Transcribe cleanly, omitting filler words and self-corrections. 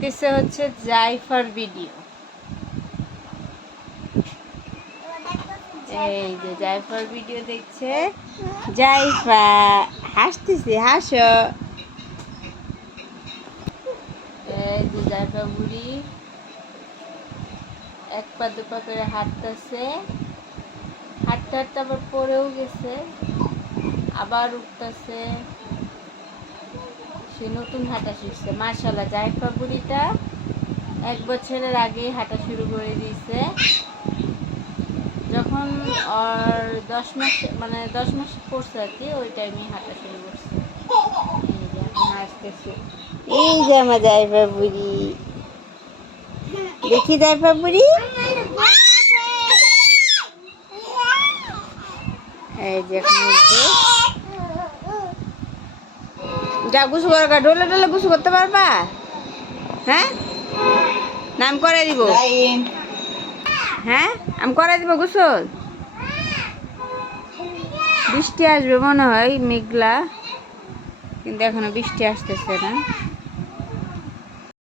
দেখতেছে হচ্ছে জাইফার ভিডিও। এই যে জাইফার ভিডিও দেখছে। জাইফা হাসতেছে, হাসো। এই যে জাইফা বুড়ি এক পা দুপা করে হাঁটতেছে, হাঁটতে হাঁটতে আবার পড়েও গেছে, আবার উঠতেছে। সে নতুন হাঁটা শিখছে। মাশাআল্লাহ, জাইফা বুড়িটা 1 বছরের আগেই হাঁটা শুরু করে দিয়েছে। যখন ওর 10 মাস, মানে 10 মাস পড়ছে আর কি, ওই টাইমে হাঁটা শুরু করছে। এই যে এখন আসতেছে। এই যে আমার জাইফা বুড়ি, দেখি জাইফা বুড়ি। এই যে এখন উঠবে। যা গুছু করো, ডোলে ডোলে গুছু করতে পারবা? হ্যাঁ, নাম করে দিব। হ্যাঁ, আমি করে দিব গোসল। বৃষ্টি আসবে মনে হয়, মেঘলা, কিন্তু এখনো বৃষ্টি আসতেছে না।